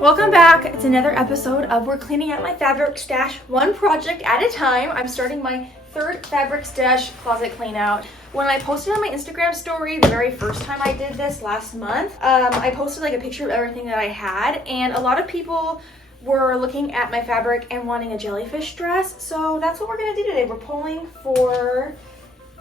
Welcome back. It's another episode of We're Cleaning Out My Fabric Stash, one project at a time. I'm starting my third fabric stash closet clean out. When I posted on my Instagram story the very first time I did this last month, I posted like a picture of everything that I had, and a lot of people were looking at my fabric and wanting a jellyfish dress. So that's what we're gonna do today. We're pulling for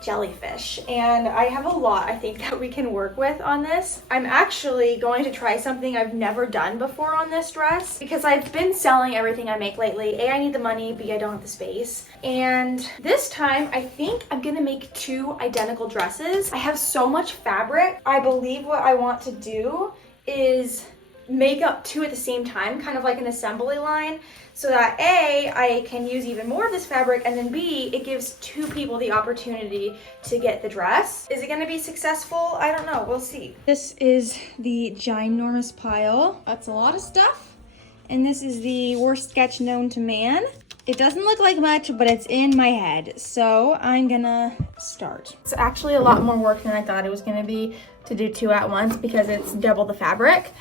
jellyfish, and I have a lot I think that we can work with on this. I'm actually going to try something I've never done before on this dress because I've been selling everything I make lately. A, I need the money, B, I don't have the space. And this time I think I'm gonna make two identical dresses. I have so much fabric. I believe what I want to do is make up two at the same time, kind of like an assembly line, so that A, I can use even more of this fabric, and then B, it gives two people the opportunity to get the dress. Is it gonna be successful? I don't know, we'll see. This is the ginormous pile. That's a lot of stuff. And this is the worst sketch known to man. It doesn't look like much, but it's in my head. So I'm gonna start. It's actually a lot more work than I thought it was gonna be to do two at once because it's double the fabric,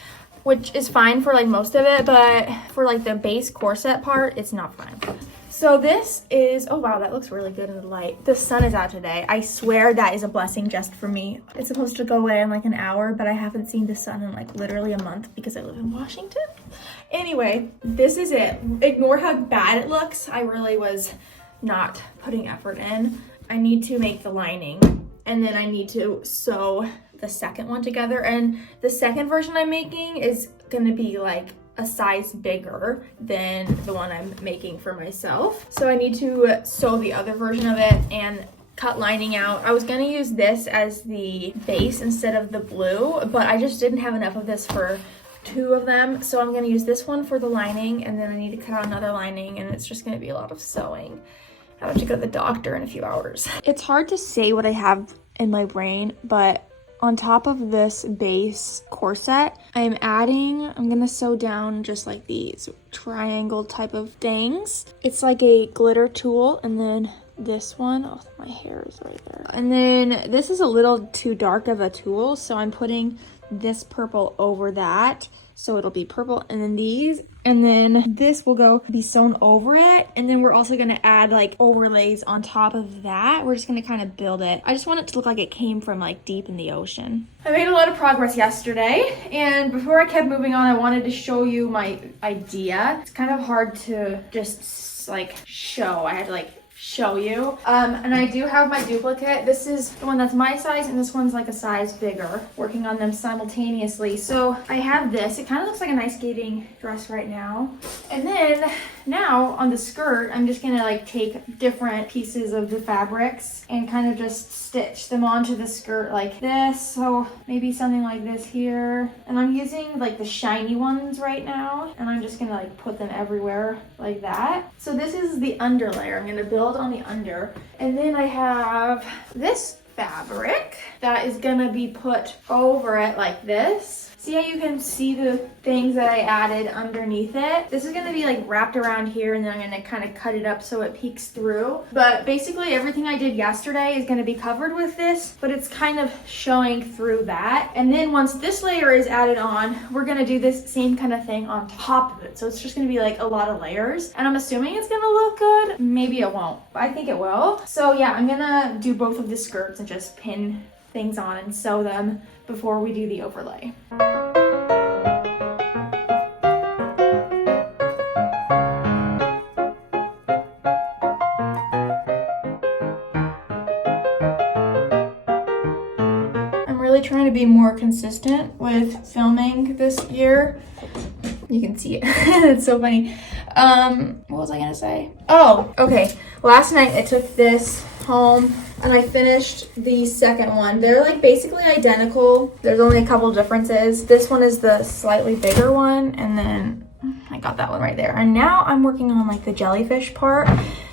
which is fine for like most of it, but for like the base corset part, it's not fine. So this is, oh wow, that looks really good in the light. The sun is out today. I swear that is a blessing just for me. It's supposed to go away in like an hour, but I haven't seen the sun in like literally a month because I live in Washington. Anyway, this is it. Ignore how bad it looks. I really was not putting effort in. I need to make the lining, and then I need to sew the second one together, and the second version I'm making is gonna be like a size bigger than the one I'm making for myself. So I need to sew the other version of it and cut lining out. I was gonna use this as the base instead of the blue, but I just didn't have enough of this for two of them, so I'm gonna use this one for the lining, and then I need to cut out another lining, and it's just gonna be a lot of sewing. I have to go to the doctor in a few hours. It's hard to say what I have in my brain, but on top of this base corset, I'm gonna sew down just like these triangle type of things. It's like a glitter tulle, and then this one, oh, my hair is right there. And then this is a little too dark of a tulle, so I'm putting this purple over that, so it'll be purple, and then these, and then this will be sewn over it, and then we're also gonna add like overlays on top of that. We're just gonna kind of build it. I just want it to look like it came from like deep in the ocean. I made a lot of progress yesterday, and before I kept moving on, I wanted to show you my idea. It's kind of hard to just like show. I had to like show you. And I do have my duplicate. This is the one that's my size, and this one's like a size bigger, working on them simultaneously. So I have this. It kind of looks like a nice skating dress right now. And then now on the skirt, I'm just gonna like take different pieces of the fabrics and kind of just stitch them onto the skirt like this. So maybe something like this here. And I'm using like the shiny ones right now, and I'm just gonna like put them everywhere like that. So this is the under layer. I'm gonna build on the under, and then I have this fabric that is gonna be put over it like this. See how you can see the things that I added underneath it? This is gonna be like wrapped around here, and then I'm gonna kind of cut it up so it peeks through. But basically everything I did yesterday is gonna be covered with this, but it's kind of showing through that. And then once this layer is added on, we're gonna do this same kind of thing on top of it. So it's just gonna be like a lot of layers, and I'm assuming it's gonna look good. Maybe it won't, but I think it will. So yeah, I'm gonna do both of the skirts and just pin things on and sew them before we do the overlay. I'm really trying to be more consistent with filming this year. You can see it. It's so funny. What was I gonna say? Oh, okay. Last night I took this home and I finished the second one. They're like basically identical. There's only a couple differences. This one is the slightly bigger one, and then I got that one right there. And now I'm working on like the jellyfish part.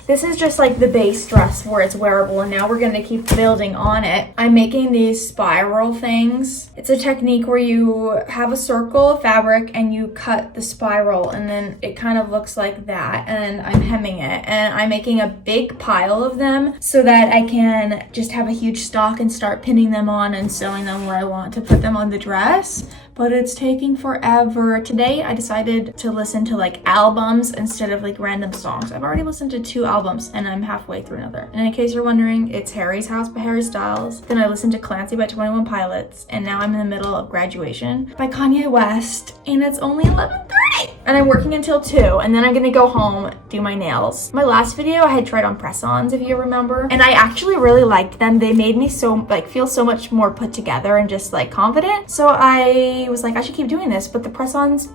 This is just like the base dress where it's wearable, and now we're gonna keep building on it. I'm making these spiral things. It's a technique where you have a circle of fabric and you cut the spiral, and then it kind of looks like that, and I'm hemming it. And I'm making a big pile of them so that I can just have a huge stock and start pinning them on and sewing them where I want to put them on the dress. but it's taking forever. Today I decided to listen to like albums instead of like random songs. I've already listened to 2 albums and I'm halfway through another. And in case you're wondering, it's Harry's House by Harry Styles. Then I listened to Clancy by 21 Pilots, and now I'm in the middle of Graduation by Kanye West, and it's only 11:30. And I'm working until 2, and then I'm gonna go home, do my nails. My last video I had tried on press-ons, if you remember, and I actually really liked them. They made me so like feel so much more put together and just like confident. So I was like, I should keep doing this, but the press-ons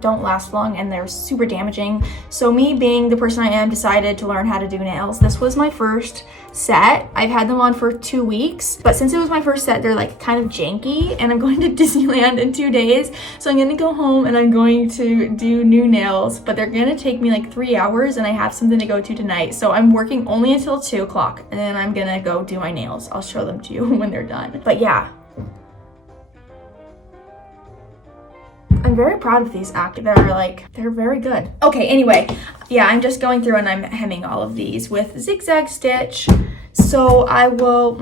don't last long and they're super damaging. So me being the person I am, decided to learn how to do nails. This was my first set. I've had them on for 2 weeks, but since it was my first set, they're like kind of janky, and I'm going to Disneyland in 2 days. So I'm gonna go home and I'm going to do new nails, but they're gonna take me like 3 hours, and I have something to go to tonight. So I'm working only until 2 o'clock, and then I'm gonna go do my nails. I'll show them to you when they're done. But yeah, I'm very proud of these they're very good. Okay, anyway, yeah, I'm just going through and I'm hemming all of these with zigzag stitch. So I will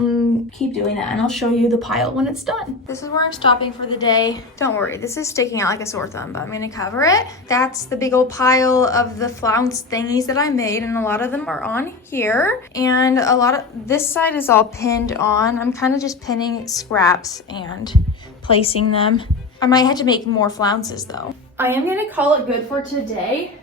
keep doing that, and I'll show you the pile when it's done. This is where I'm stopping for the day. Don't worry, this is sticking out like a sore thumb, but I'm gonna cover it. That's the big old pile of the flounce thingies that I made, and a lot of them are on here. And a lot of this side is all pinned on. I'm kind of just pinning scraps and placing them. I might have to make more flounces though. I am gonna call it good for today.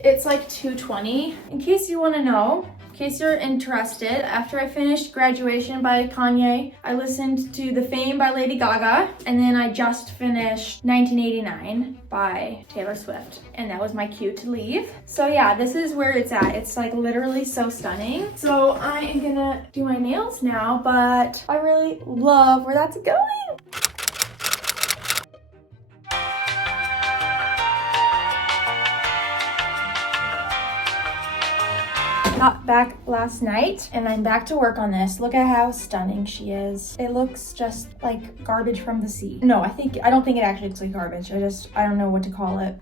It's like 2:20. In case you wanna know, in case you're interested, after I finished Graduation by Kanye, I listened to The Fame by Lady Gaga, and then I just finished 1989 by Taylor Swift, and that was my cue to leave. So yeah, this is where it's at. It's like literally so stunning. So I am gonna do my nails now, but I really love where that's going. Got back last night and I'm back to work on this. Look at how stunning she is. It looks just like garbage from the sea. No, I don't think it actually looks like garbage. I don't know what to call it.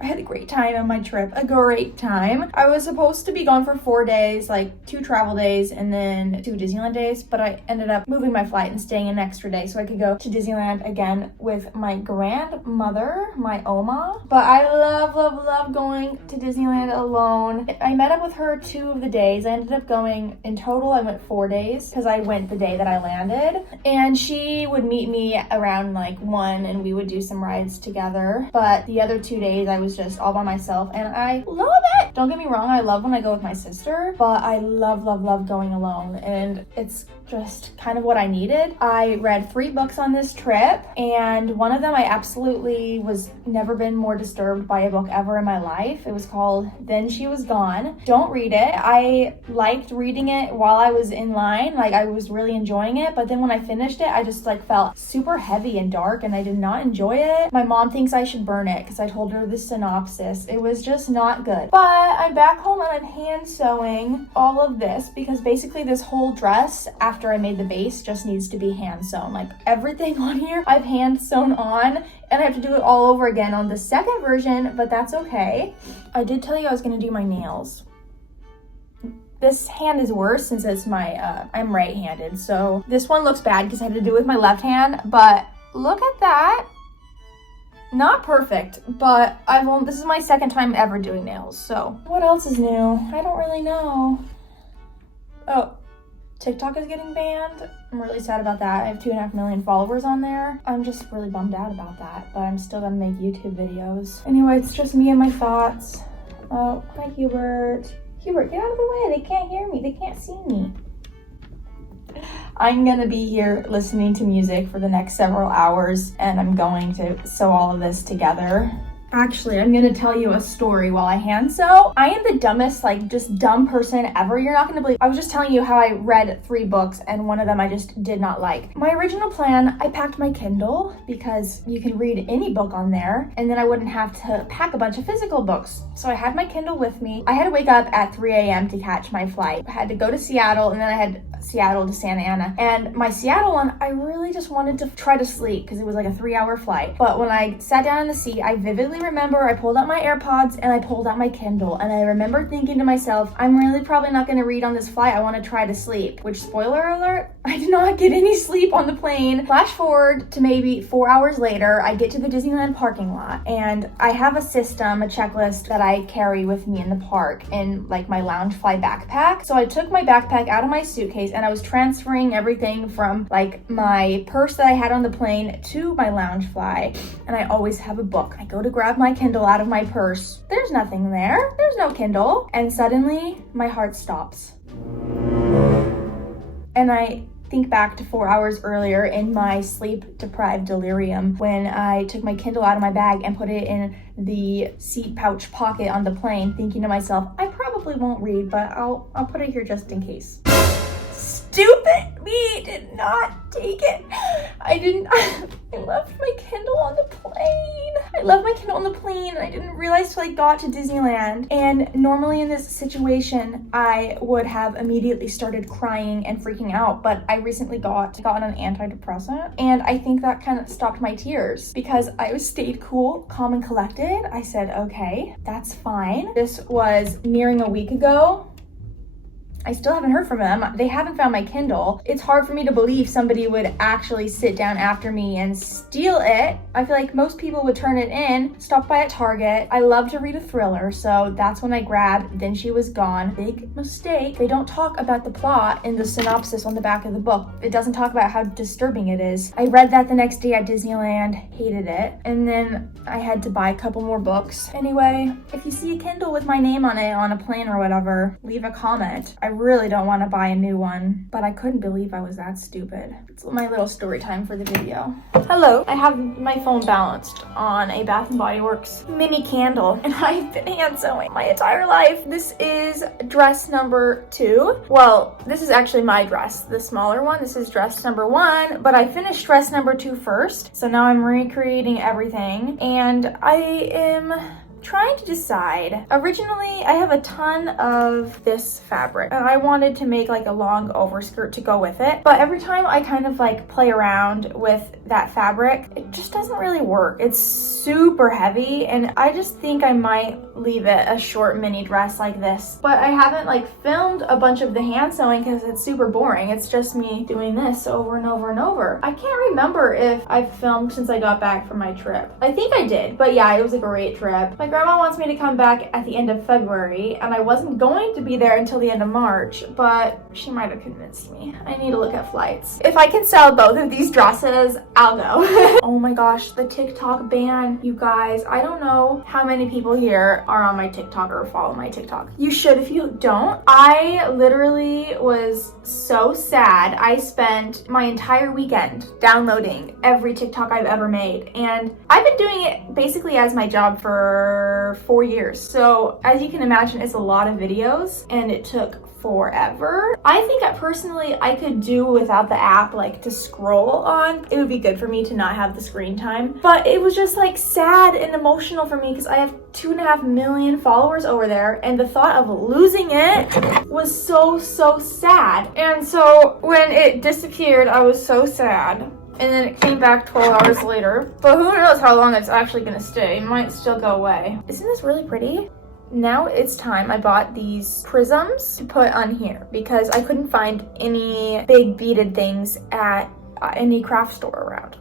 I had a great time on my trip, a great time. I was supposed to be gone for 4 days, like 2 travel days and then 2 Disneyland days, but I ended up moving my flight and staying an extra day so I could go to Disneyland again with my grandmother, my Oma. But I love going to Disneyland alone. I met up with her 2 of the days. I ended up going, in total I went 4 days because I went the day that I landed, and she would meet me around like 1 and we would do some rides together. But the other 2 days I was just all by myself, and I love it. Don't get me wrong, I love when I go with my sister, but I love going alone, and it's just kind of what I needed. I read 3 books on this trip, and one of them I absolutely was never been more disturbed by a book ever in my life. It was called Then She Was Gone. Don't read it. I liked reading it while I was in line, like I was really enjoying it, but then when I finished it, I just like felt super heavy and dark, and I did not enjoy it. My mom thinks I should burn it because I told her the synopsis. It was just not good. But I'm back home and I'm hand sewing all of this because basically this whole dress, after I made the base, just needs to be hand sewn. Like everything on here I've hand sewn on, and I have to do it all over again on the second version, but that's okay. I did tell you I was gonna do my nails. This hand is worse since it's my, I'm right-handed, so this one looks bad because I had to do it with my left hand, but look at that. Not perfect, but this is my second time ever doing nails, so. What else is new? I don't really know. Oh, TikTok is getting banned. I'm really sad about that. I have 2.5 million followers on there. I'm just really bummed out about that, but I'm still gonna make YouTube videos. Anyway, it's just me and my thoughts. Oh, hi Hubert. Hubert, get out of the way. They can't hear me. They can't see me. I'm gonna be here listening to music for the next several hours, and I'm going to sew all of this together. Actually, I'm gonna tell you a story while I hand sew. I am the dumbest, like just dumb person ever. You're not gonna believe. I was just telling you how I read 3 books and one of them I just did not like. My original plan, I packed my Kindle because you can read any book on there, and then I wouldn't have to pack a bunch of physical books. So I had my Kindle with me. I had to wake up at 3 a.m. to catch my flight. I had to go to Seattle, and then I had Seattle to Santa Ana. And my Seattle one, I really just wanted to try to sleep because it was like a 3-hour flight. But when I sat down in the seat, I vividly remember I pulled out my AirPods and I pulled out my Kindle, and I remember thinking to myself, I'm really probably not going to read on this flight. I want to try to sleep, which, spoiler alert, I did not get any sleep on the plane. Flash forward to maybe 4 hours later, I get to the Disneyland parking lot, and I have a system, a checklist that I carry with me in the park in like my Loungefly backpack. So I took my backpack out of my suitcase and I was transferring everything from like my purse that I had on the plane to my Loungefly, and I always have a book. I go to grab my Kindle out of my purse. There's nothing there. There's no Kindle. And suddenly my heart stops. And I think back to 4 hours earlier in my sleep-deprived delirium when I took my Kindle out of my bag and put it in the seat pouch pocket on the plane, thinking to myself, I probably won't read, but I'll put it here just in case. Stupid me did not take it. I left my Kindle on the plane. And I didn't realize till I got to Disneyland. And normally in this situation, I would have immediately started crying and freaking out, but I recently gotten an antidepressant, and I think that kind of stopped my tears because I stayed cool, calm, and collected. I said, okay, that's fine. This was nearing a week ago. I still haven't heard from them. They haven't found my Kindle. It's hard for me to believe somebody would actually sit down after me and steal it. I feel like most people would turn it in, stop by at Target. I love to read a thriller, so that's when I grabbed Then She Was Gone. Big mistake. They don't talk about the plot in the synopsis on the back of the book. It doesn't talk about how disturbing it is. I read that the next day at Disneyland, hated it, and then I had to buy a couple more books. Anyway, if you see a Kindle with my name on it on a plane or whatever, leave a comment. I really don't want to buy a new one, but I couldn't believe I was that stupid. It's my little story time for the video. Hello, I have my phone balanced on a Bath & Body Works mini candle, and I've been hand sewing my entire life. This is dress number 2. Well, this is actually my dress, the smaller one. This is dress number 1, but I finished dress number 2 first, so now I'm recreating everything, and I am trying to decide. Originally, I have a ton of this fabric and I wanted to make like a long overskirt to go with it, but every time I kind of like play around with that fabric, it just doesn't really work. It's super heavy, and I just think I might leave it a short mini dress like this. But I haven't like filmed a bunch of the hand sewing because it's super boring. It's just me doing this over and over and over. I can't remember if I've filmed since I got back from my trip. I think I did, but yeah, it was a great trip. My grandma wants me to come back at the end of February, and I wasn't going to be there until the end of March, but she might have convinced me. I need to look at flights. If I can sell both of these dresses, I'll go. Oh my gosh, the TikTok ban, you guys. I don't know how many people here are on my TikTok or follow my TikTok. You should if you don't. I literally was so sad. I spent my entire weekend downloading every TikTok I've ever made, and I've been doing it basically as my job for 4 years. So as you can imagine, it's a lot of videos, and it took forever. I think personally I could do without the app like to scroll on. It would be good for me to not have the screen time, but it was just like sad and emotional for me because I have 2.5 million followers over there, and the thought of losing it was so sad. And so when it disappeared, I was so sad. And then it came back 12 hours later. But who knows how long it's actually gonna stay. It might still go away. Isn't this really pretty? Now it's time. I bought these prisms to put on here because I couldn't find any big beaded things at any craft store around.